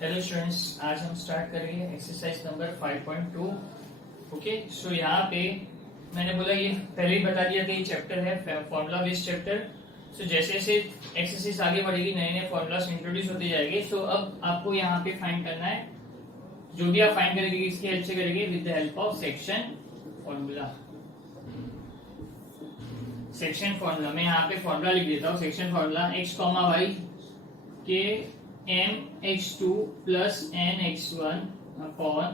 Hello students, आज हम start करेंगे एक्सरसाइज नंबर 5.2। ओके, सो यहाँ पे मैंने बोला ये पहले ही बता दिया कि ये चैप्टर है फॉर्मूला बेस्ड चैप्टर। सो जैसे जैसे एक्सरसाइज आगे बढ़ेगी नए नए फॉर्मूलास इंट्रोड्यूस होते जाएंगे। सो अब आपको यहाँ पे फाइंड करना है, जो भी आप फाइंड करेंगे इसकी हेल्प से करेंगे with the help of section formula. Section formula मैं यहाँ पे फॉर्मूला लिख देता हूँ। Section formula x comma y के mx2 plus nx1 upon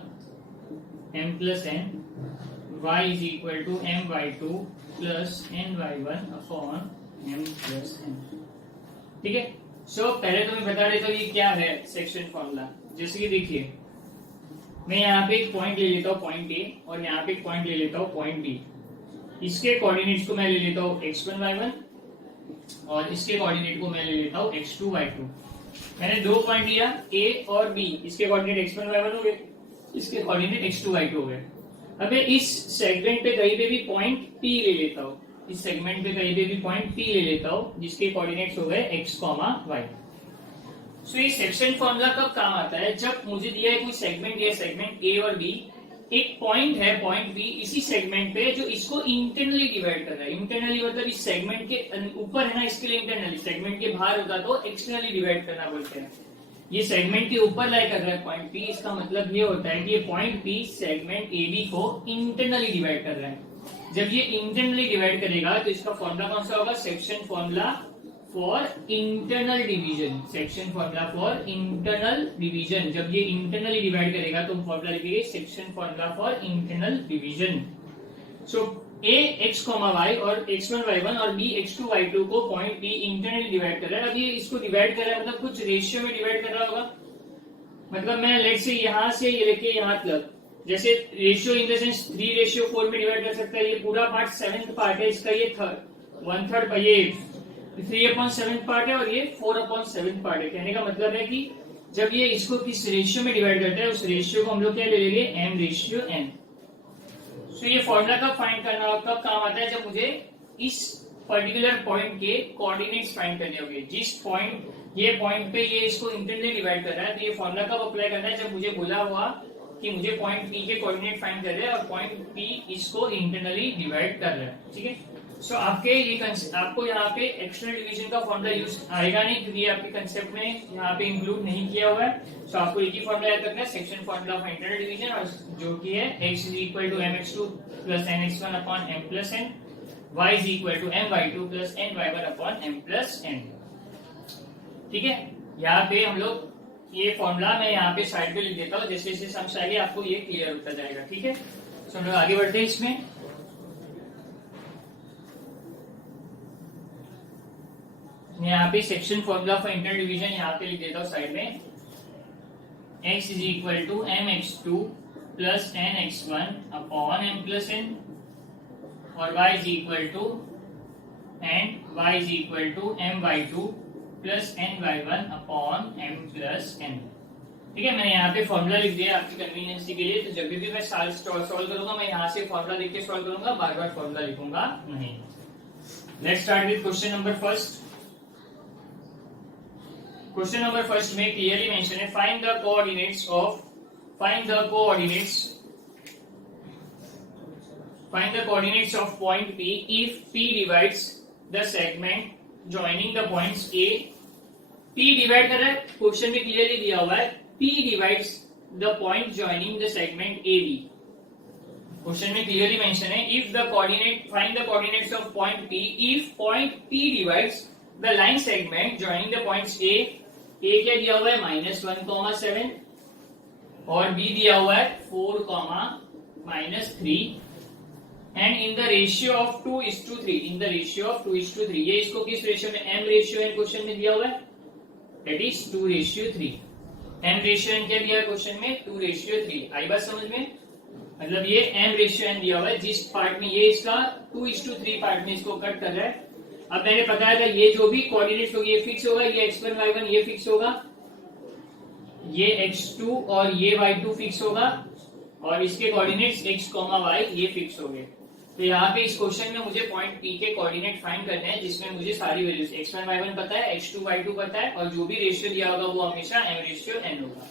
m plus n, y is equal to my2 plus ny1 upon m plus n। ठीक है। सो पहले तो मैं बता देता हूँ ये क्या है सेक्शन फॉर्मूला। जैसे कि देखिए, मैं यहाँ पे एक पॉइंट ले लेता हूँ पॉइंट ए, और यहाँ पे एक पॉइंट ले लेता हूँ पॉइंट बी। इसके कोऑर्डिनेट्स को मैं ले लेता हूँ x1 y1 और इसके कोऑर्डिनेट को मैं ले लेता हूँ x2 y2। मैंने दो पॉइंट लिया ए और बी, इसके कोऑर्डिनेट x1 y1 हो गए, इसके कोऑर्डिनेट x2 y2 हो गए। अब मैं इस सेगमेंट पे कहीं पे भी पॉइंट P ले लेता हूँ, इस सेगमेंट पे कहीं पे भी पॉइंट P ले लेता हूँ जिसके कोऑर्डिनेट्स हो गए x, y। सो ये सेक्शन फॉर्मूला कब काम आता है? जब मुझे दिया है कोई सेगमेंट, या सेगमेंट ए और बी, एक पॉइंट है पॉइंट बी इसी सेगमेंट पे जो इसको इंटरनली डिवाइड कर रहा है। इंटरनली मतलब इस सेगमेंट के ऊपर है ना, इसके लिए इंटरनली। सेगमेंट के बाहर होता तो एक्सटर्नली डिवाइड करना बोलते हैं। ये सेगमेंट के ऊपर लाई कर रहा है पॉइंट पी, इसका मतलब ये होता है कि ये point P segment A B को इंटरनली डिवाइड कर रहा है। जब ये इंटरनली डिवाइड करेगा तो इसका फॉर्मूला कौन सा होगा? Section formula for internal division. Section formula for internal division. जब ये इंटरनली डिवाइड करेगा तो हम फॉर्मूला लिखेंगे section formula for internal division. So A x comma y और x1 y1 और b x2 y2 को पॉइंट बी इंटरनली डिवाइड कर रहा है। अब ये इसको डिवाइड कर रहा है मतलब कुछ रेशियो में डिवाइड कर रहा होगा। मतलब मैं लेट से यहां से ये लेके यहां तक, जैसे रेशियो इन द सेंस 3:4 में डिवाइड कर सकता है। ये पूरा पार्ट 7th पार्ट है, इसका ये 1/3 ये 3/7 पार्ट है और ये 4/7 पार्ट है। कहने का मतलब है कि जब ये इसको किस रेशियो में डिवाइड करता है उस रेशियो को हम लोग क्या ले लेंगे? m/n। तो ये फॉर्मूला कब फाइंड करना और कब काम आता है? जब मुझे इस पर्टिकुलर पॉइंट के कोऑर्डिनेट्स फाइंड करने होंगे। जिस पॉइंट ये पॉइंट पे ये इसको इंटरनली डिवाइड कर रहा है, तो ये फॉर्मूला कब अप्लाई करना है? जब मुझे बोला हुआ कि मुझे पॉइंट पी के कोऑर्डिनेट फाइंड कर रहे हैं और पॉइंट पी इसको इंटरनली डिवाइड कर रहा है। ठीक है। सो आपके ये आपको यहाँ पे एक्सटर्नल डिवीजन का फॉर्मूला यूज आएगा नहीं, क्योंकि आपके कंसेप्ट में यहाँ पे इंक्लूड नहीं किया हुआ है। सो आपको एक ही फॉर्मूला याद रखना है, section formula of internal division, और जो कि है x is equal to mx2 plus nx1 upon m plus n, y is equal to my2 plus ny1 upon m plus n। ठीक है। यहाँ पे हम लोग ये फॉर्मूला मैं यहाँ पे साइड पे लिख देता हूँ, जैसे जैसे समझ आएंगे आपको ये क्लियर होता जाएगा। ठीक है। सो हम लोग आगे बढ़ते हैं इसमें। यहाँ पे section formula for internal division यहाँ पे लिख देता हूँ साइड में। x is equal to mx2 plus nx1 upon m plus n, और y is equal to my2 plus ny1 upon m plus n। ठीक है। मैंने यहाँ पे फॉर्मूला लिख दिया आपकी कन्वीनियंसी के लिए। तो जब भी मैं सॉल्व करूंगा मैं यहाँ से फॉर्मूला लिख के सॉल्व करूंगा, बार बार फॉर्मूला लिखूंगा नहीं। Let's start with question number first. Question number first में क्लियरली मेंशन है find the coordinates of point P if P divides the segment joining the points A। P divide कर रहा है, क्वेश्चन में clearly दिया हुआ है P divides the point joining the segment AB। Question में क्लियरली मेंशन है if the coordinate find the coordinates of point P if point P divides the line segment joining the points A। A क्या दिया हुआ है? -1,7 और B दिया हुआ है 4,-3 and in the ratio of 2:3। ये इसको किस रेशियो में? m रेशियो एन क्वेश्चन में दिया हुआ है, that is 2:3। m ratio n क्या दिया है क्वेश्चन में? 2:3। आई बात समझ में? मतलब ये m रेशियो एन दिया हुआ है, जिस पार्ट में ये इसका 2:3 पार्ट में इसको कट कर रहा है। अब मैंने बताया था ये जो भी कोऑर्डिनेट्स होगी ये फिक्स होगा, ये x1 y1 ये फिक्स होगा, ये x2 और ये y2 फिक्स होगा, और इसके कोऑर्डिनेट्स x, y ये फिक्स हो गए। तो यहाँ पे इस क्वेश्चन में मुझे पॉइंट पी के कोऑर्डिनेट फाइंड करने हैं, जिसमें मुझे सारी वैल्यूज x1 y1 पता है, x2 y2 पता है, और जो भी रेशियो दिया होगा वो हमेशा m/n होगा।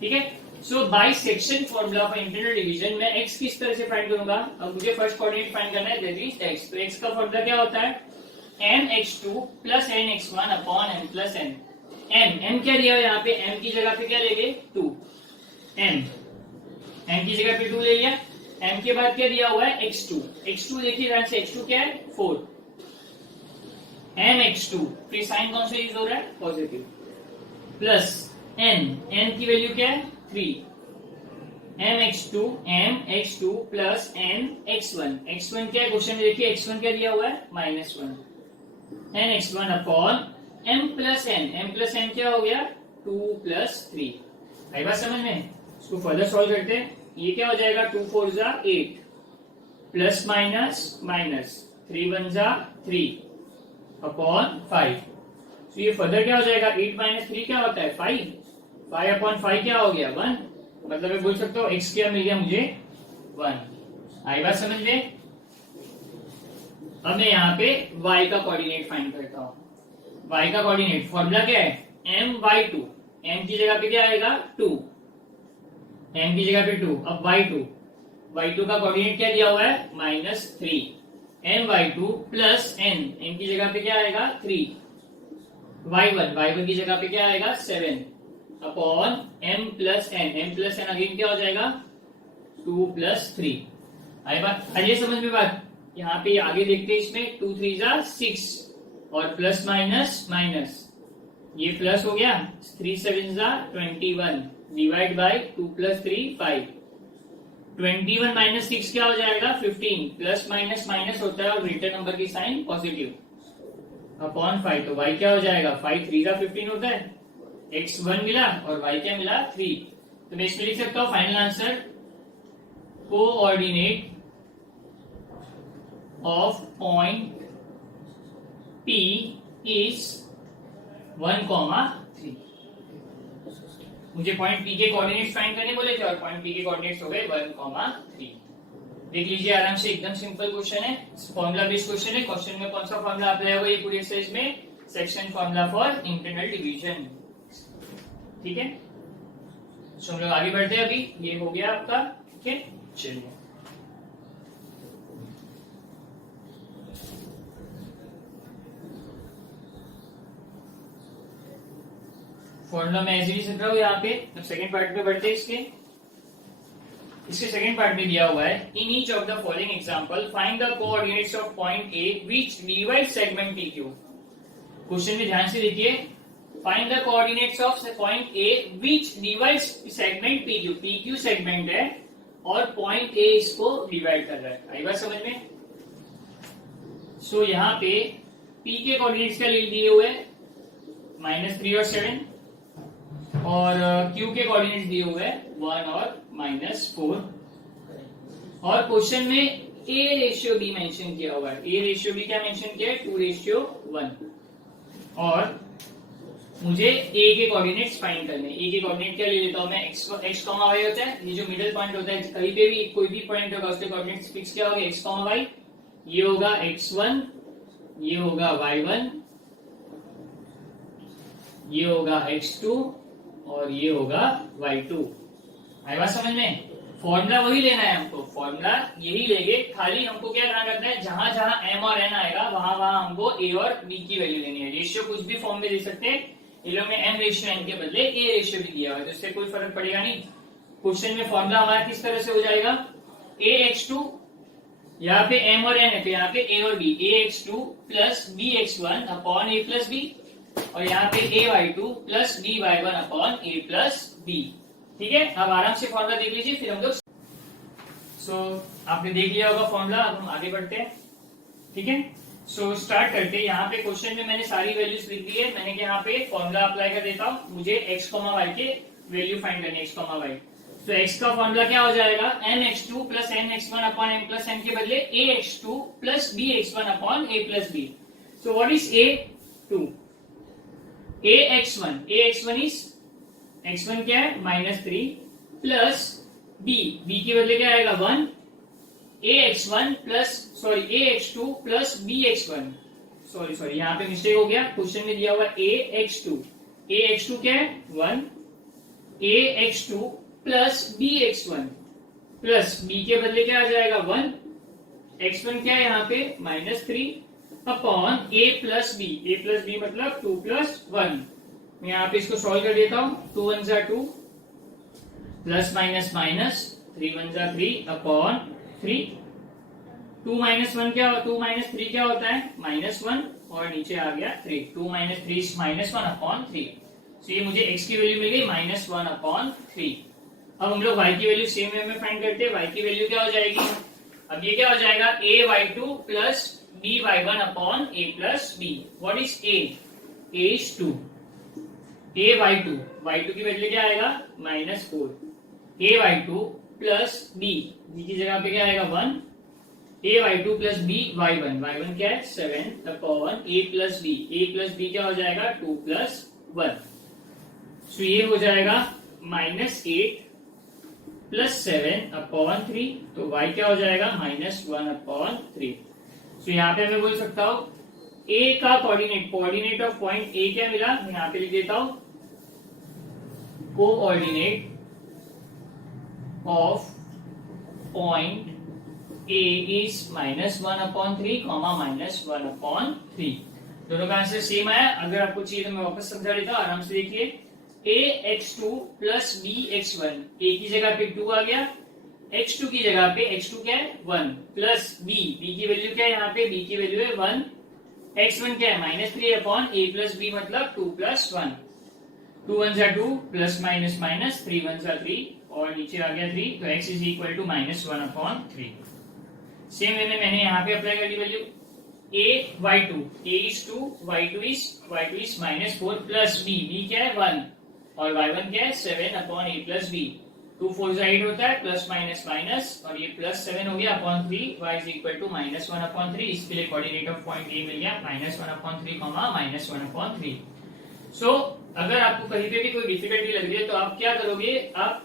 ठीक है। So by section formula of internal division में x किस तरह से फाइंड करूंगा। अब मुझे फर्स्ट कोऑर्डिनेट फाइंड करना है, दैट इज x। तो x का फॉर्मूला क्या होता है, mx2 plus nx1 upon m plus n। m क्या दिया है यहाँ पे, m की जगह पे क्या लेंगे 2, m की जगह पे 2 ले लिया। m के बाद क्या दिया हुआ है x2 देखिए ध्यान से, x2 क्या है 4, mx2 फिर साइन कौन सा यूज हो रहा है, पॉजिटिव, प्लस n की वैल्यू क्या है 3, mx2 प्लस x1 क्या है क्वेश्चन में देखिए, x1 क्या दिया हुआ है -1, nx1 upon m plus n क्या हो गया 2 प्लस 3। आई बात समझ में। इसको फर्दर सॉल्व करते हैं। ये क्या हो जाएगा 2 4 जा 8 प्लस माइनस माइनस 3 1 जा 3 अपॉन 5। तो ये फर्दर क्या हो जाएगा 8 माइनस 3 क्या होता है 5 अपॉन 5 क्या हो गया 1। मतलब मैं बोल सकता हूँ x क्या मिल गया मुझे 1। आई बात समझ में। अब मैं यहाँ पे y का कोऑर्डिनेट फाइंड करता हूँ। y का कोऑर्डिनेट फॉर्मूला क्या है m/2, m की जगह पे क्या आएगा 2, m की जगह पे 2। अब y2 का कोऑर्डिनेट क्या दिया हुआ है -3, m/2 प्लस n की जगह पे क्या आएगा 3, y1 की जगह पे क्या आएगा 7 upon m plus n again क्या हो जाएगा 2 प्लस 3। आई बात, आइए समझ में बात। यहाँ पे आगे देखते हैं, इसमें 2 3 जा 6 और प्लस माइनस माइनस, ये प्लस हो गया 3 7 जा 21 डिवाइड बाय 2 प्लस 3 5, 21 माइनस 6 क्या हो जाएगा 15, प्लस माइनस माइनस होता है और ग्रेटर नंबर की साइन पॉजिटिव अपॉन 5। तो y क्या हो जाएगा 5 3 जा 15 होता है, x1 मिला और y क्या मिला 3। तो मैं इसमें लिख सकता हूँ final answer coordinate of point P is 1,3। मुझे पॉइंट P के कोऑर्डिनेट्स फाइंड करने बोले थे और पॉइंट P के कोऑर्डिनेट्स हो गए 1,3। देख लीजिए आराम से, एकदम सिंपल क्वेश्चन है, फॉर्मूला बेस्ड क्वेश्चन है। क्वेश्चन में कौन सा फॉर्मूला अप्लाई होगा ये पूरी एक्सरसाइज में, section formula for internal division. ठीक है, तो हम लोग आगे बढ़ते हैं। अभी ये हो गया आपका, ठीक है, चलिए फॉर्मूला मैं ऐसे ही लिख रहा हूँ यहाँ पे। अब सेकंड पार्ट पे बढ़ते हैं। इसके सेकंड पार्ट में दिया हुआ है, in each of the following example find the coordinates of point A which divide segment PQ. Question में ध्यान से देखिए, find the coordinates of point A which divides segment PQ. PQ segment है और पॉइंट ए इसको divide कर रहा है। आई बात समझ में। सो यहाँ पे पी के कोऑर्डिनेट्स क्या ले दिए हुए -3 और 7 और क्यू के कोऑर्डिनेट्स दिए हुए हैं 1 और -4। और क्वेश्चन में ए रेशियो बी मेंशन किया हुआ है। ए रेशियो बी क्या मेंशन किया है 2:1। और मुझे ए के कोऑर्डिनेट्स फाइंड करने। ए के कोऑर्डिनेट क्या ले लेता हूं मैं, x y होता है, ये जो मिडिल पॉइंट होता है कहीं पे भी कोई भी पॉइंट होगा उसके कोऑर्डिनेट्स फिक्स क्या होगा x y। ये होगा x1, ये होगा y1, ये होगा x2 और ये होगा y2। आई बात समझ में। फॉर्मूला वही लेना है हमको, फॉर्मूला यही लेंगे, खाली हमको क्या ध्यान रखना है, जहां जहां m और n आएगा वहां वहां हमको a और b की वैल्यू लेनी है। रेशियो कुछ भी फॉर्म में दे सकते हैं, इन लोग में m/n के बदले a रेशियो भी दिया हुआ है, तो इससे कोई फर्क पड़ेगा नहीं। क्वेश्चन में फॉर्मूला हमारा किस तरह से हो जाएगा, ax2, यहाँ पे m और n है तो यहाँ पे a और b, ax2 plus bx1 upon a plus b, और यहाँ पे ay2 plus by1 upon a plus b। ठीक है, अब आराम से फॉर्मूला देख लीजिए फिर हम लोग। सो आपने देख लिया होगा फॉर्मूला, अब हम आगे बढ़ते हैं। ठीक है, सो स्टार्ट करते हैं। यहाँ पे क्वेश्चन में मैंने सारी वैल्यूज लिख दी है। मैंने यहाँ पे फॉर्मूला अप्लाई कर देता हूँ। मुझे x, y के वैल्यू फाइंड करनी है, x, y। तो x का फॉर्मूला क्या हो जाएगा, mx2 plus nx1 upon m plus n के बदले ax2 plus bx1 upon a plus b। So what is a2, ax1 is x1 क्या है -3 प्लस b के बदले क्या आएगा 1 ax1 plus ax2 plus bx1, sorry यहाँ पे मिस्टेक हो गया, क्वेश्चन में दिया हुआ ax2 क्या है 1, ax2 plus bx1 plus b के बदले क्या आ जाएगा 1, x1 क्या है यहाँ पे -3 अपॉन a प्लस b मतलब 2 प्लस 1। मैं यहाँ पे इसको सॉल्व कर देता हूँ, 2 1 जा 2 प्लस माइनस माइनस 3 1 जा 3 अपॉन 3, 2 माइनस 3 क्या होता है -1 और नीचे आ गया 3, 2 माइनस 3 -1 अपॉन 3। तो ये मुझे x की वैल्यू मिल गई -1 अपॉन 3। अब हम लोग y की वैल्यू सेम वे में फाइंड करते हैं। y की वैल्यू क्या हो जाएगी, अब ये क्या हो जाएगा a/2 plus b/1 upon a plus b। What is a is 2, a/2 की वैल्यू क्या आएगा -4, a/2 प्लस b की जगह पे क्या आएगा 1, a/2 प्लस b/1 क्या है 7 अपॉन a प्लस b क्या हो जाएगा 2 प्लस 1। सो ये हो जाएगा -8 प्लस 7 अपॉन 3, तो y क्या हो जाएगा -1 अपॉन 3। सो यहाँ पे मैं बोल सकता हूँ a का कोऑर्डिनेट ऑफ पॉइंट a क्या मिला, मैं यहाँ पे लिख देता हूँ coordinate of point a is -1 upon 3, -1 upon 3। दोनों का आंसर सेम आया। अगर आपको चाहिए तो मैं वापस समझा देता हूँ, आराम से देखिए। ax2 प्लस bx1, a की जगह पे 2 आ गया, x2 की जगह पे x2 क्या है 1 प्लस b की वैल्यू क्या है यहाँ पे b की वैल्यू है 1, x1 क्या है -3 अपॉन a प्लस b मतलब 2 प्लस 1, 2 1 जा 2 प्लस माइनस माइनस 3 1 जा 3 और नीचे आ गया 3, तो x is equal to -1 upon 3। Same way में मैंने यहाँ पे अप्लाई कर दी value a/2, a is 2, y2 is -4 plus b क्या है 1 और y1 क्या है 7 अपॉन a प्लस b, 2 4 जा 8 होता है प्लस माइनस माइनस और ये प्लस 7 हो गया upon 3, y is equal to -1 upon 3। इसके लिए कोऑर्डिनेट ऑफ पॉइंट a मिल गया -1 अपॉन 3, -1 अपॉन 3। सो अगर आपको कहीं पे भी कोई डिफिकल्टी लग रही है तो आप क्या करोगे, आप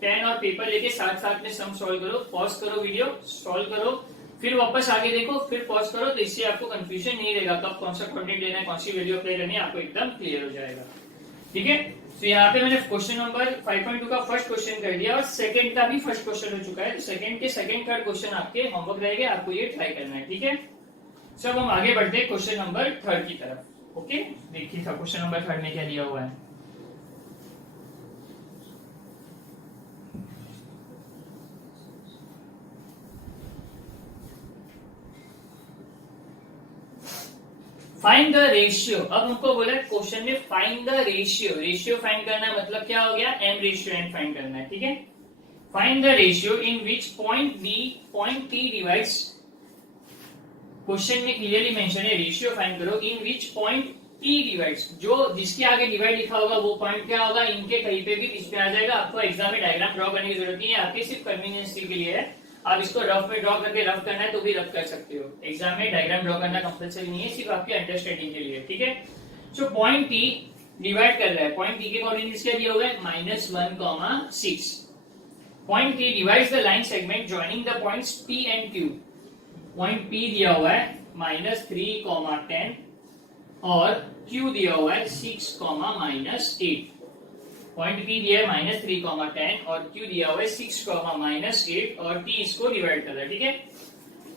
पेन और पेपर लेके साथ साथ में सम सॉल्व करो, पॉज करो वीडियो, सॉल्व करो, फिर वापस आगे देखो, फिर पॉज करो, तो इससे आपको कंफ्यूजन नहीं रहेगा कब कौन सा कोऑर्डिनेट लेना है, कौन सी वैल्यू अप्लाई करनी है, आपको एकदम क्लियर हो जाएगा। ठीक है, तो यहाँ पे मैंने क्वेश्चन नंबर 5.2 का फर्स्ट क्वेश्चन कर दिया और सेकंड का भी फर्स्ट क्वेश्चन हो चुका है। तो सेकंड के सेकंड थर्ड क्वेश्चन आपके होमवर्क रहेंगे, आपको ये ट्राई करना है। ठीक है, सब हम आगे बढ़ते हैं क्वेश्चन नंबर थर्ड की तरफ। ओके, देखिए क्वेश्चन नंबर थर्ड में क्या दिया हुआ है। Find the ratio. अब हमको बोला क्वेश्चन में फाइंड द रेशियो फाइंड करना मतलब क्या हो गया, m रेशियो n फाइंड करना है। ठीक है, find the ratio in which point t divides, question में क्लियरली मेंशन है रेशियो फाइंड करो इन विच पॉइंट t डिवाइड्स, जो जिसके आगे डिवाइड लिखा होगा वो पॉइंट क्या होगा, इनके कहीं पे भी बीच में आ जाएगा। आपको एग्जाम में डायग्राम ड्रॉ करने की जरूरत नहीं है, आपके सिर्फ कन्वीनियंस के लिए है। आप इसको रफ में ड्रॉ करके रफ करना है तो भी रफ कर सकते हो, एग्जाम में डायग्राम ड्रॉ करना कंपलसरी नहीं है, सिर्फ आपके अंडरस्टैंडिंग के लिए। ठीक है, सो पॉइंट टी डिवाइड कर रहा है, पॉइंट टी के कोऑर्डिनेट्स क्या दिए हुए हैं -1, 6। Point T divides the line segment joining the points P and Q। Point P दिया हुआ है -3, 10 और Q दिया हुआ है 6, -8। पॉइंट P दिया है -3, 10 और Q दिया हुआ है 6, -8 और T इसको डिवाइड कर रहा है। ठीक है,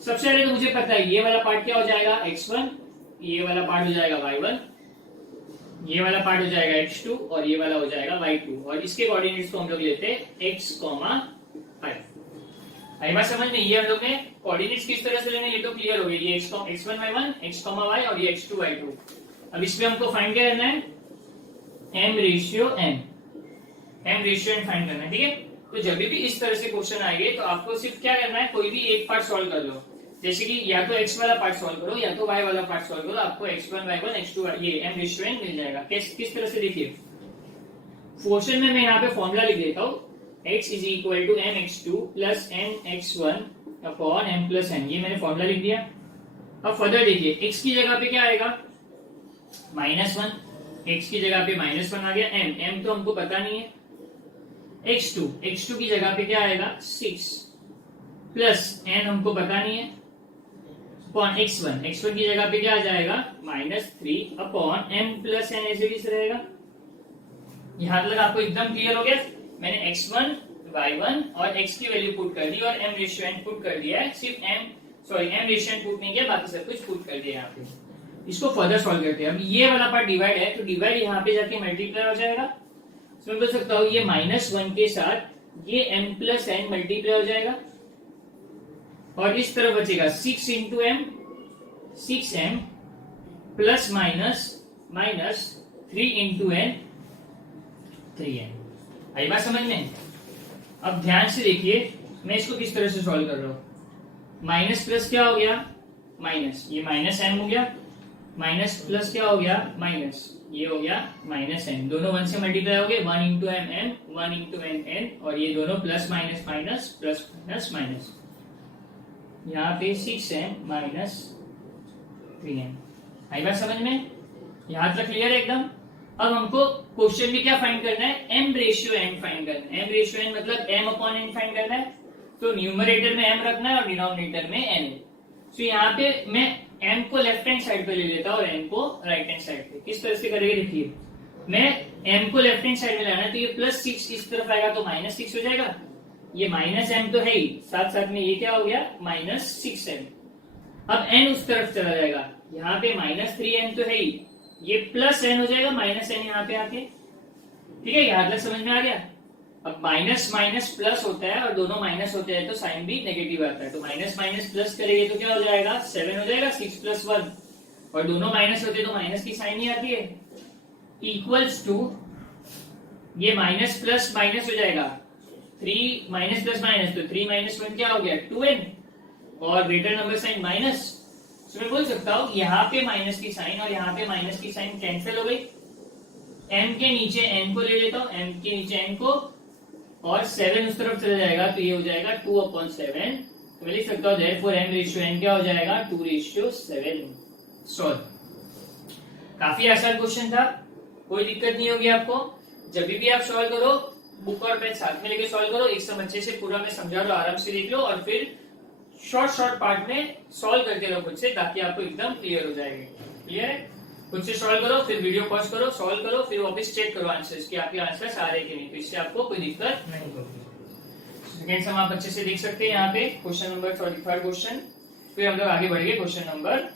सबसे पहले तो मुझे पता है ये वाला पार्ट क्या हो जाएगा x1, ये वाला पार्ट हो जाएगा y1, ये वाला पार्ट हो जाएगा x2 और ये वाला हो जाएगा y2 और इसके कोऑर्डिनेट्स को हम लोग लेते हैं x, 5। आई बात समझ में, ये हम लोग ने कोऑर्डिनेट्स किस तरह से लेने ये तो क्लियर हो गया, ये x1 y1, x, y और ये x2 y2। अब इसमें हमको फाइंड क्या करना है, m रेशियो n फाइंड करना है। ठीक है, तो जब भी इस तरह से क्वेश्चन आएंगे तो आपको सिर्फ क्या करना है, कोई भी एक पार्ट सॉल्व कर लो, जैसे कि या तो x वाला पार्ट सॉल्व करो या तो y वाला पार्ट सॉल्व करो, आपको x1 y1 x2 ये m रेशियो n मिल जाएगा। किस तरह से देखिए, क्वेश्चन में मैं यहाँ पे फॉर्मूला लिख देता हूँ, x is equal to mx2 plus nx1 upon m plus n, ये मैंने फॉर्मूला लिख दिया। अब फर्दर देखिए, x की जगह पे क्या आएगा -1, x की जगह पे -1 आ गया, m तो हमको पता नहीं है, x2 की जगह पे क्या आएगा 6, प्लस n हमको पता नहीं है अपॉन x1 की जगह पे क्या आ जाएगा -3 अपॉन m प्लस n ऐसे भी रहेगा। यहां तक आपको एकदम क्लियर हो गया। मैंने x1 y1 और x की वैल्यू पुट कर दी और m रेशियो n पुट कर दिया है। सिर्फ m रेशियो n पुट नहीं किया, बाकी सब कुछ पुट कर दिया यहाँ पे। इसको फर्दर सॉल्व करते हैं। अब ये वाला पार्ट डिवाइड है तो डिवाइड यहाँ पे जाके मल्टीप्लाई हो जाएगा। इसमें बोल सकता हूँ ये -1 के साथ ये m प्लस n मल्टीप्लाई हो जाएगा और इस तरफ बचेगा 6 into m 6m plus minus 3 into n 3n। आई बात समझ में? अब ध्यान से देखिए मैं इसको किस तरह से सॉल्व कर रहा हूं। माइनस प्लस क्या हो गया माइनस, ये -m हो गया, माइनस प्लस क्या हो गया माइनस, ये हो गया -n। दोनों 1 से मल्टीप्लाई हो गए, 1 into m m 1 into n n और ये दोनों प्लस माइनस प्लस माइनस। यहाँ पे 6m माइनस 3n। आई बात समझ में? यहाँ तक क्लियर है एकदम। अब हमको क्वेश्चन में क्या फाइंड करना है, m रेशियो n फाइंड करना है। m रेशियो n मतलब m अपॉन n फाइंड करना है। तो न्यूमरेटर में m रखना है और डिनोमिनेटर में n। तो यहाँ पे मैं m को लेफ्ट हैंड साइड पे ले लेता हूँ और n को राइट हैंड साइड पे। किस तरह से करेंगे देखिए, मैं m को लेफ्ट हैंड साइड में लाना है तो ये +6 इस तरफ आएगा तो -6 हो जाएगा। ये -m तो है ही, साथ साथ में ये क्या हो गया -6m। अब n उस तरफ चला जाएगा, यहाँ पे -3n तो है ही, ये +n हो जाएगा -n यहाँ पे आके। ठीक है, यहाँ तक समझ में आ गया। अब माइनस माइनस प्लस होता है और दोनों माइनस होते हैं तो साइन भी नेगेटिव आता है। तो माइनस माइनस प्लस करेंगे तो क्या हो जाएगा 7 हो जाएगा, 6 + 1 और दोनों माइनस होते हैं तो माइनस की साइन ही आती है। इक्वल्स टू ये माइनस प्लस माइनस हो जाएगा 3 माइनस प्लस माइनस, तो 3 - 1 क्या हो गया 2n और ग्रेटर नंबर साइन माइनस। तो मैं बोल सकता हूँ यहाँ पे माइनस की साइन और यहाँ पे माइनस की साइन कैंसिल हो गई। m के नीचे n को ले लेता हूँ, m के नीचे n को और 7 उस तरफ चला जाएगा तो ये हो जाएगा 2/7। तो मैं लिख सकता हूँ therefore m रेशियो n क्या हो जाएगा 2:7। सॉल्व। काफी आसान क्वेश्चन था, कोई दिक्कत नहीं होगी आपको। जब भी आप सॉल्व करो बुक और पेन साथ में लेके सॉल्व करो। एक समय अच्छे से पूरा मैं समझा दो, आराम से देख लो और फिर शॉर्ट पार्ट में सॉल्व करते रहो खुद से, ताकि आपको एकदम क्लियर हो जाएगा। क्लियर है? खुद से सॉल्व करो, फिर वीडियो पॉज करो, सॉल्व करो, फिर वापस चेक करो आंसर्स कि आपके आंसर्स आ रहे कि नहीं। तो इससे आपको कोई दिक्कत नहीं होगी। सेकेंड सम आप अच्छे से देख सकते हैं यहाँ पे क्वेश्चन नंबर 33 क्वेश्चन। फिर हम लोग आगे बढ़ गए क्वेश्चन नंबर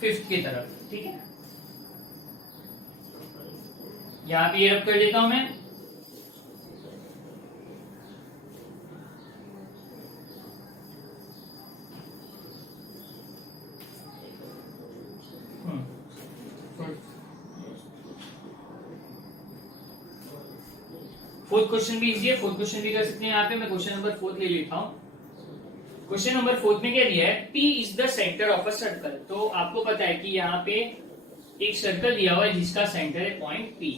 5 की तरफ। ठीक है, यहाँ पे ये रब कर देता हूं मैं। फोर्थ क्वेश्चन भी इजी है, फोर्थ क्वेश्चन भी कर सकते हैं। यहाँ पे मैं क्वेश्चन नंबर 4 ले लेता हूँ। क्वेश्चन नंबर 4 में क्या दिया है, P is the centre of a circle. तो आपको पता है कि यहाँ पे एक सर्कल दिया हुआ है जिसका सेंटर है पॉइंट P।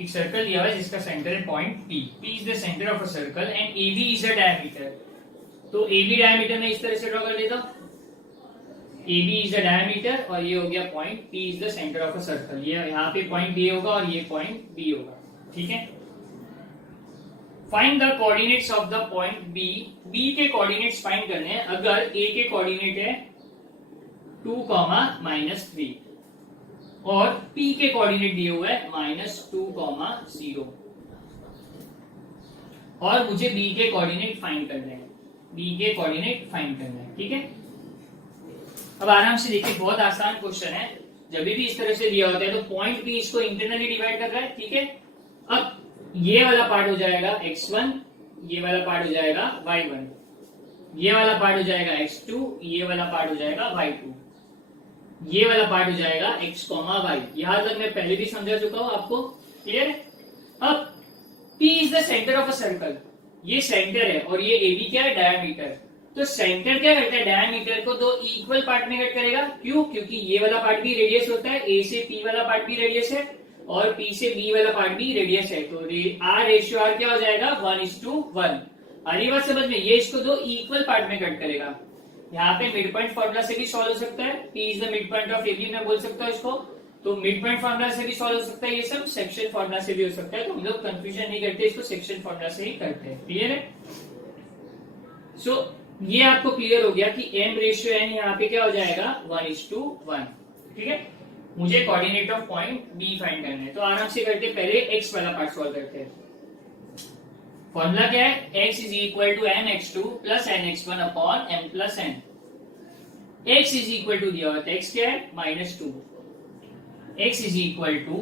एक सर्कल दिया हुआ है जिसका सेंटर है point P। P is the centre of a circle and AB is a diameter. तो AB डायमीटर में इस तरह से ड्रॉ कर देता हूँ। AB इज द डायमीटर और ये हो गया point P is the centre of a circle. ये यहाँ पे पॉइंट A होगा और ये पॉइंट B होगा। ठीक है, find the coordinates of the point B। B के कोऑर्डिनेट्स फाइंड करने हैं। अगर A के कोऑर्डिनेट है 2, -3 और P के कोऑर्डिनेट दिए हुए है -2, 0 और मुझे B के कोऑर्डिनेट फाइंड करने हैं। B के कोऑर्डिनेट फाइंड करना है। ठीक है, अब आराम से देखिए, बहुत आसान क्वेश्चन है। जब भी इस तरह से दिया होता है तो पॉइंट B इसको इंटरनली डिवाइड कर रहा है। ठीक है, अब ये वाला पार्ट हो जाएगा x1, ये वाला पार्ट हो जाएगा y1, ये वाला पार्ट हो जाएगा x2, ये वाला पार्ट हो जाएगा y2, ये वाला पार्ट हो जाएगा x, y। यहां तक मैं पहले भी समझा चुका हूं आपको। क्लियर है? अब P is the centre of a circle, ये सेंटर है और ये AB क्या है डायमीटर। तो सेंटर क्या करता है, डायमीटर को दो इक्वल पार्ट में कट करेगा। क्यों? क्योंकि ये वाला पार्ट भी रेडियस होता है, A से P वाला पार्ट भी रेडियस है और P से B वाला पार्ट भी रेडियस है। तो R रेशियो R क्या हो जाएगा 1:1। अरे बात समझ में, ये इसको दो इक्वल पार्ट में कट करेगा। यहाँ पे मिड पॉइंट फॉर्मूला से भी सॉल्व हो सकता है। P is the mid point of AB मैं बोल सकता हूँ इसको। तो मिड पॉइंट फॉर्मूला से भी सॉल्व हो सकता है, ये सब सेक्शन फॉर्मूला से भी हो सकता है। तो हम लोग कंफ्यूजन नहीं करते, इसको सेक्शन फॉर्मूला से ही करते हैं। क्लियर है? सो ये आपको क्लियर हो गया कि m रेशियो n यहाँ पे क्या हो जाएगा 1:1। ठीक है, मुझे coordinate of point B find करना है। तो आराम से करते, पहले x वाला पार्ट सॉल्व करते हैं। फॉर्मूला क्या है, x is equal to m x two plus n x one upon m plus n. x is equal to दिया हुआ था, x क्या है -2, x is equal to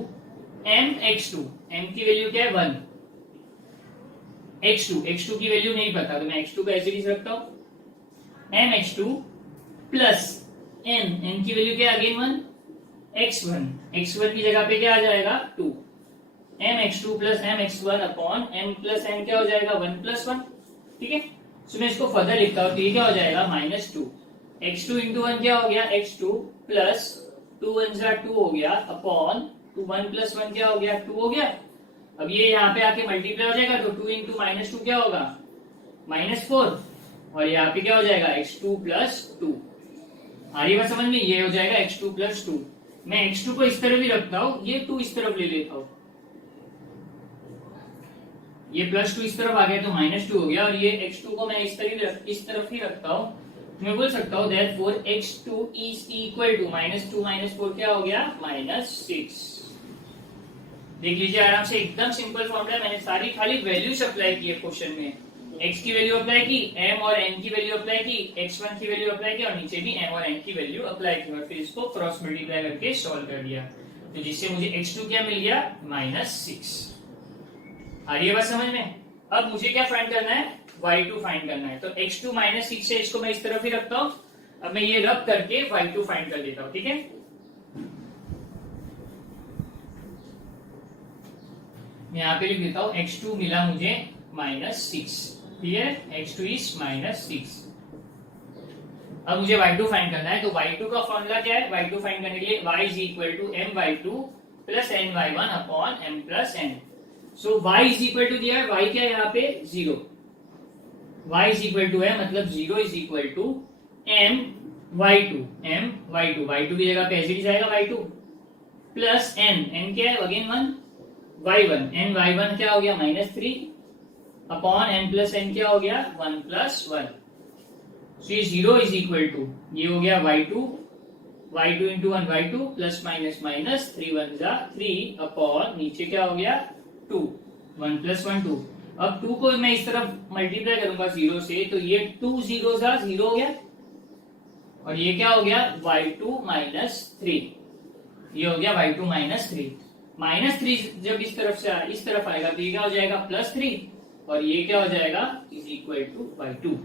m x two, m की वैल्यू क्या है 1, x2 की वैल्यू नहीं पता तो मैं x2 को ऐसे भी रखता हूं, m x two plus n की वैल्यू क्या है अगेन 1, x1 की जगह पे क्या आ जाएगा 2, m x two plus m x one upon m plus n क्या हो जाएगा 1+1। ठीक है, सो मैं इसको फर्दर लिखता हूं तो ये क्या हो जाएगा -2, x2 इंटू 1 क्या हो गया x2 प्लस 2 1 2 हो गया अपॉन 2 1+1 क्या हो गया 2 हो गया। अब ये यहाँ पे आके मल्टीप्लाई हो जाएगा तो 2 इंटू -2 क्या होगा -4, और यहाँ पे क्या हो जाएगा x2 प्लस 2। आ रही बात समझ में, ये हो जाएगा x2 प्लस 2। मैं x2 को इस तरफ भी रखता हूं, ये 2 इस तरफ ले लेता हूं, ये +2 इस तरफ आ गया तो -2 हो गया, और ये x2 को मैं इस तरफ ही रखता हूं, मैं बोल सकता हूं therefore x2 is equal to -2 -4 क्या हो गया -6। देख लीजिए आराम से, एकदम सिंपल फॉर्मूला है, मैंने सारी खाली वैल्यूज अप्लाई की है क्वेश्चन में। x की वैल्यू अप्लाई की, m और n की वैल्यू अप्लाई की, x1 की वैल्यू अप्लाई की, और नीचे भी m और n की वैल्यू अप्लाई की, और फिर इसको क्रॉस मल्टीप्लाई करके सॉल्व कर दिया, तो जिससे मुझे x2 क्या मिल गया -6। आ रही है बात समझ में। अब मुझे क्या फाइंड करना है, y2 फाइंड करना है, तो x2 -6 है, इसको मैं इस तरफ ही रखता हूं। अब मैं ये रब करके y2 फाइंड कर लेता हूं। ठीक है, मैं यहाँ पे लिख देता हूं x2 मिला मुझे -6। ठीक है, x2 इज -6। अब मुझे y2 फाइंड करना है, तो y2 का फॉर्मूला क्या है, y2 फाइंड करने के लिए y is equal to m by 2 plus n by 1 upon m plus n। So y is equal to दिया है, y क्या है यहाँ पे 0, y इज इक्वल टू है मतलब 0 is equal to m y2, y2 की जगह पे ऐसे ही जाएगा y2 प्लस n क्या है अगेन 1 y1, n y1 क्या हो गया -3 अपॉन m प्लस n क्या हो गया 1+1। सो ये 0 इज इक्वल टू, ये हो गया y2 into 1 y2 plus minus minus 3 1 3 upon नीचे क्या हो गया 2, 1+1 2। अब 2 को मैं इस तरफ मल्टीप्लाई करूंगा 0 से, तो ये 2 0 हो गया, और ये क्या हो गया y2 -3, ये हो गया y2 -3। -3 जब इस तरफ आएगा तो ये क्या हो जाएगा +3, और ये क्या हो जाएगा इज इक्वल टू y2।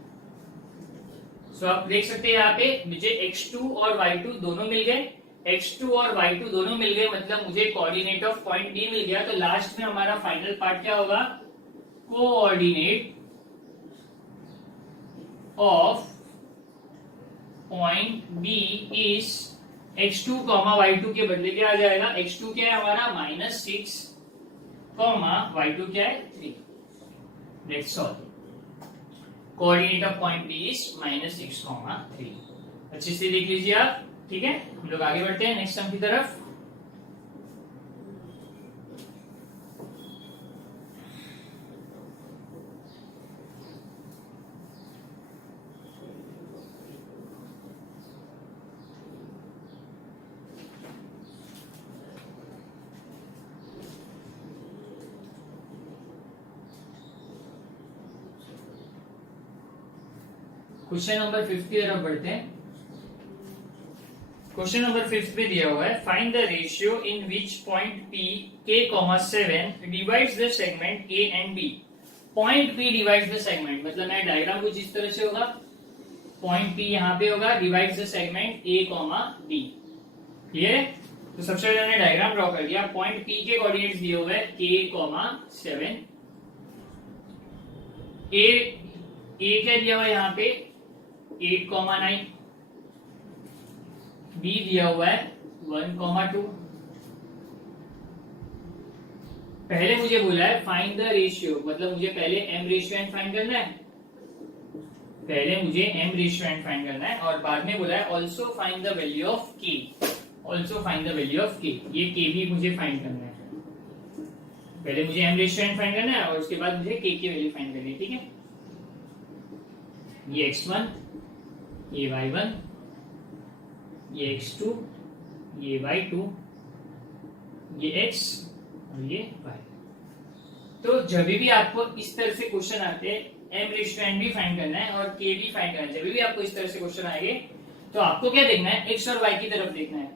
सो आप देख सकते हैं यहाँ पे मुझे x2 और y2 दोनों मिल गए, x2 और y2 दोनों मिल गए, मतलब मुझे कोऑर्डिनेट ऑफ पॉइंट B मिल गया। तो लास्ट में हमारा फाइनल पार्ट क्या होगा, coordinate of point B is x2, y2 के बदले क्या आ जाएगा, x2 क्या है हमारा -6, y2 क्या है 3। That's all. Coordinate of point B is -6, 3। अच्छे से देख लीजिए आप। ठीक है, हम लोग आगे बढ़ते हैं नेक्स्ट सम की तरफ। क्वेश्चन नंबर 5 की तरफ बढ़ते हैं। क्वेश्चन नंबर 5 में दिया हुआ है, find the ratio in which point P K, 7 divides the segment A and B। Point P divides the segment, मतलब मैं डायग्राम कुछ इस तरह से होगा, पॉइंट P यहाँ पे होगा, divides the segment A, B। Clear है, तो सबसे पहले मैंने डायग्राम ड्रॉ कर दिया। पॉइंट P के कोऑर्डिनेट्स दिए हुए हैं K, 7, A क्या दिया हुआ है यहाँ पे 8, 9, B दिया हुआ है 1, 2। पहले मुझे बोला है फाइंड द रेशियो, मतलब मुझे पहले m रेशियो एन फाइंड करना है, पहले मुझे m रेशियो एन फाइंड करना है, और बाद में बोला है also find the value of k, also find the value of k। ये k भी मुझे फाइंड करना है, पहले मुझे m रेशियो एन फाइंड करना है और उसके बाद मुझे k की वैल्यू फाइंड करनी है। ठीक है, ये x1, ये y1, ये x2, ये y2, ये x और ये y। तो जब भी आपको इस तरह से क्वेश्चन आते हैं m रेशियो n भी फाइंड करना है और k भी फाइंड करना है, जब भी आपको इस तरह से क्वेश्चन आएंगे तो आपको क्या देखना है, x और y की तरफ देखना है।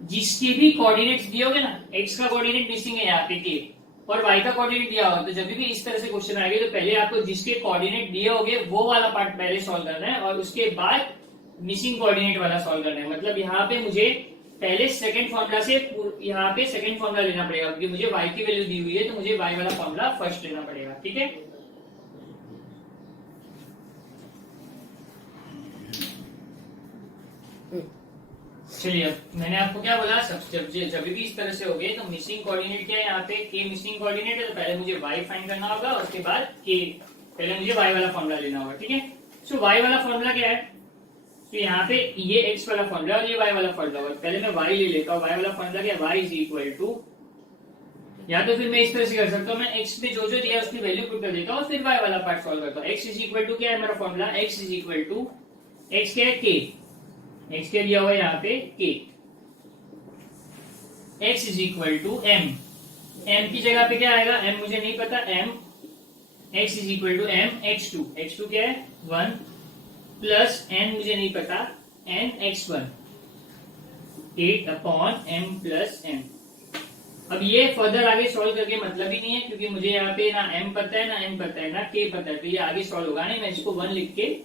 जिसके भी कोऑर्डिनेट्स दिए होंगे ना, x का कोऑर्डिनेट मिसिंग है यहाँ पे k और y का कोऑर्डिनेट दिया होगा, तो जब भी इस तरह से क्वेश्चन आएंगे तो पहले आपको जिसके कोऑर्डिनेट दिए होंगे वो वाला पार्ट पहले सॉल्व करना है और उसके बाद मिसिंग कोऑर्डिनेट वाला सॉल्व करना है। मतलब यहाँ पे मुझे पहले सेकंड फॉर्मूला से यहाँ पे सेकंड फॉर्मूला लेना पड़ेगा, क्योंकि मुझे y की वैल्यू दी हुई है तो मुझे y वाला फॉर्मूला फर्स्ट लेना पड़ेगा। ठीक है, चलिए अब मैंने आपको क्या बोला, जब भी इस तरह से हो गए तो मिसिंग कोऑर्डिनेट क्या है, यहाँ पे k मिसिंग कोऑर्डिनेट है तो पहले मुझे y फाइंड करना होगा, उसके बाद k, पहले मुझे y वाला फॉर्मूला लेना होगा। ठीक है, सो y वाला फॉर्मूला क्या है, तो यहाँ पे ये x वाला फॉर्मूला और ये y वाला फॉर्मूला होगा। पहले मैं y ले लेता हूँ, y वाला फॉर्मूला क्या है, y इज इक्वल टू, या तो फिर मैं इस तरह से कर सकता हूँ, मैं x में जो जो दिया है उसकी वैल्यू पुट कर देता हूँ, फिर y वाला पार्ट सॉल्व करता हूँ। x इज इक्वल टू क्या है मेरा formula, x is equal to, x क्या है k, x के दिया हुआ है यहाँ पे k, x is equal to m, m की जगह पे क्या आएगा, m मुझे नहीं पता, m, x is equal to m x2, x2 क्या है 1 प्लस n मुझे नहीं पता n x1, 8 upon m plus n। अब ये फर्दर आगे सॉल्व करके मतलब ही नहीं है, क्योंकि मुझे यहाँ पे ना m पता है, ना n पता है, ना k पता है, तो ये आगे सॉल्व होगा नहीं। मैं इसको 1 लिख के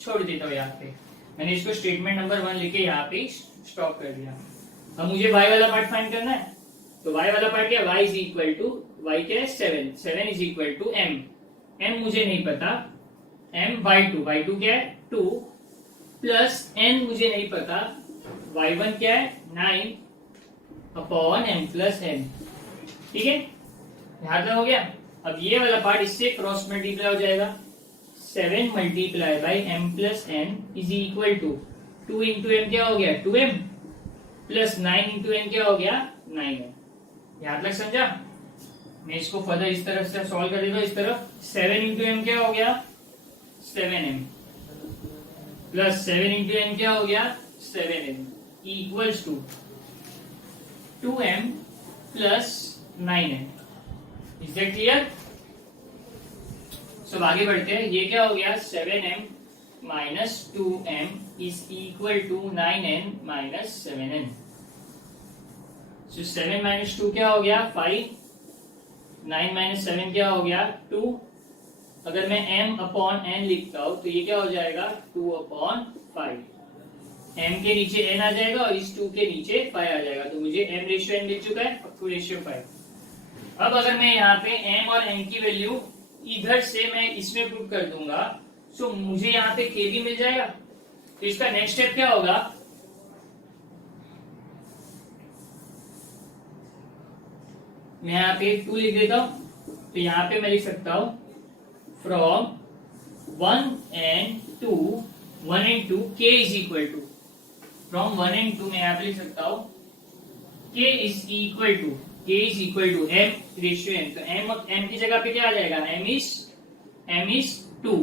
छोड़ देता हूँ, यहाँ पे मैंने इसको स्टेटमेंट नंबर 1 लिख के यहाँ पे स्टॉप कर दिया। अब मुझे y वाला पार्ट फाइंड करना है, तो y वाला पार्ट क्या, y is equal to, y क्या है 7, 7 is equal to m, m मुझे नहीं पता, m y2, y2 क्या है 2 प्लस n मुझे नहीं पता, y1 क्या है 9 अपॉन m प्लस n। ठीक है, यहाँ तक हो गया। अब ये वाला पार्ट इससे क्रॉस मल्टीप्लाई हो जाएगा, 7 multiply by m plus n is equal to 2 into m क्या हो गया 2m प्लस 9 इंटू n क्या हो गया 9m। यहाँ तक समझा। मैं इसको फर्दर इस तरफ से सॉल्व कर देता हूँ, इस तरफ 7 इंटू m क्या हो गया 7m प्लस 7 इंटू n क्या हो गया 7m equals to 2m plus 9m। Is that clear. सब आगे बढ़ते हैं। ये क्या हो गया 7m minus 2m is equal to 9n minus 7n। So 7 minus 2 क्या हो गया 5, 9 माइनस 7 क्या हो गया 2। अगर मैं m अपॉन n लिखता हूं तो ये क्या हो जाएगा 2 अपॉन 5, m के नीचे n आ जाएगा और इस 2 के नीचे 5 आ जाएगा, तो मुझे m रेशियो n मिल चुका है और 2 रेशियो 5। अब अगर मैं यहाँ पे m और n की वैल्यू इधर से मैं इसमें पुट कर दूंगा, सो मुझे यहाँ पे k भी मिल जाएगा। तो इसका नेक्स्ट स्टेप क्या होगा, मैं यहाँ पे 2 लिख देता हूं, तो यहाँ पे मैं लिख सकता हूं from 1 and 2 k is equal to, from 1 and 2 मैं यहाँ पे लिख सकता हूं k is equal to m ratio n। तो m की जगह पे क्या आ जाएगा m इज 2,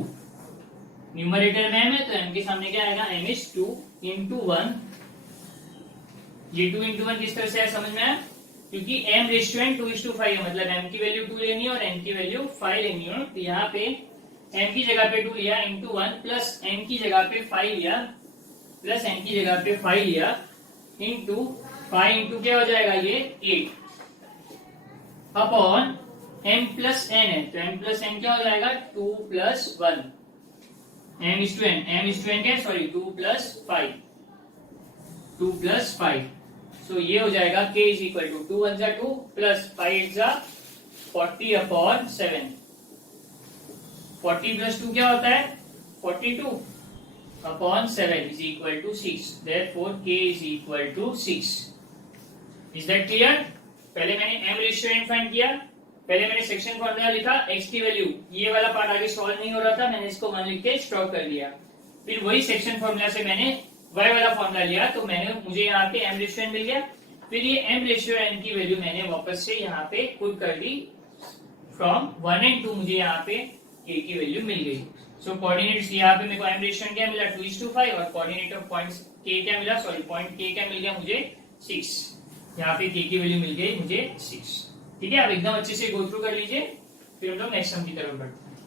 न्यूमरेटर में m है तो m के सामने क्या आएगा m इज 2 इंटू 1। ये 2 इंटू 1 किस तरह से है समझ में आया, क्योंकि m रेशियो n 2:5 है, मतलब m की वैल्यू 2 लेनी है और n की वैल्यू 5 लेनी है। तो यहाँ पे m की जगह पे 2 लिया इंटू 1 प्लस n की जगह पे 5 लिया प्लस n की जगह पे 5 लिया इंटू 5 इंटू क्या हो जाएगा ये 8 अपॉन m प्लस n है, तो m प्लस n क्या हो जाएगा 2 plus 1, m is to n क्या है सॉरी 2 प्लस 5, सो ये हो जाएगा k इज इक्वल टू 2 1 जा 2 प्लस 5 8 जा 40 अपॉन 7। 40 प्लस 2 क्या होता है 42 upon 7 is equal to 6, therefore k is equal to 6। Is that clear. पहले मैंने m रेशियो n फाइंड किया, पहले मैंने सेक्शन फॉर्मूला लिखा x की वैल्यू, ये वाला पार्ट आगे सॉल्व नहीं हो रहा था, मैंने इसको 1 लिख के स्टॉप कर दिया। फिर वही सेक्शन फॉर्मूला से मैंने y वाला फॉर्मूला लिया, तो मुझे यहाँ पे m रेशियो n मिल गया। फिर ये m रेशियो n की वैल्यू मैंने वापस से यहाँ पे पुट कर दी, फ्रॉम 1 and 2 मुझे यहाँ पे k की वैल्यू मिल गई। सो कोऑर्डिनेट्स यहाँ पे मेरे को m रेशियो क्या मिला 2:5 और कोऑर्डिनेट ऑफ पॉइंट k क्या मिला, सॉरी पॉइंट k क्या मिल गया मुझे 6। यहाँ पे k की वैल्यू मिल गई मुझे 6। ठीक है, आप एकदम अच्छे से गो थ्रू कर लीजिए, फिर हम लोग नेक्स्ट सम की तरफ बढ़ते हैं।